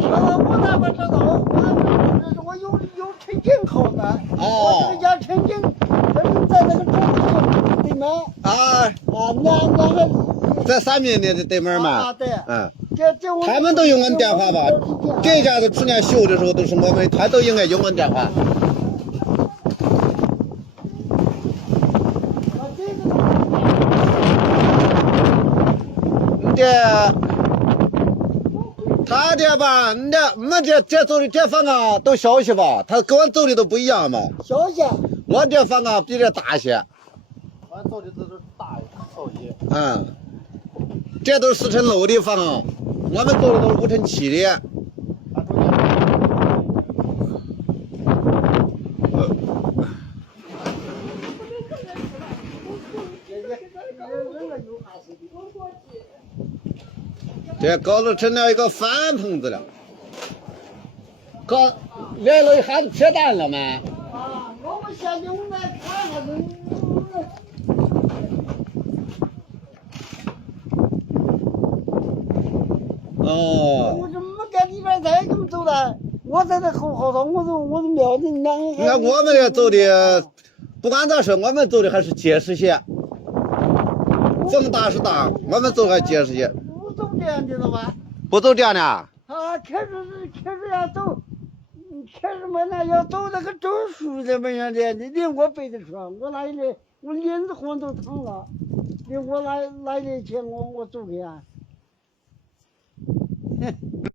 是。我哪不知道？我有陈景好的。我这个叫陈景，在那个庄对门。两个。在三明的对门嘛。对。他们都用俺电话吧？这家子去年修的时候都是他都应该用俺电话。他这吧，我们这走的这房啊都小些吧，他跟我走的都不一样嘛。小些。我这房啊比这大些。俺走的都是大小些。这都是4层楼的房啊，我们走的都是5层7的。这搞了成了一个饭棚子了，来了一下子撇蛋了吗？我们现在我们看还是。我怎么在里边才这么走的？我在这后头，我都瞄着2个。那我们也走的，不管咋说，我们走的还是结实些。风大是大，我们走还结实些。不走这样的了吧？不走这样的。开始要走，开始嘛那要走那个种树的么样的，你领我背着说，我那里我脸子红都疼了，领我来的钱我走的呀。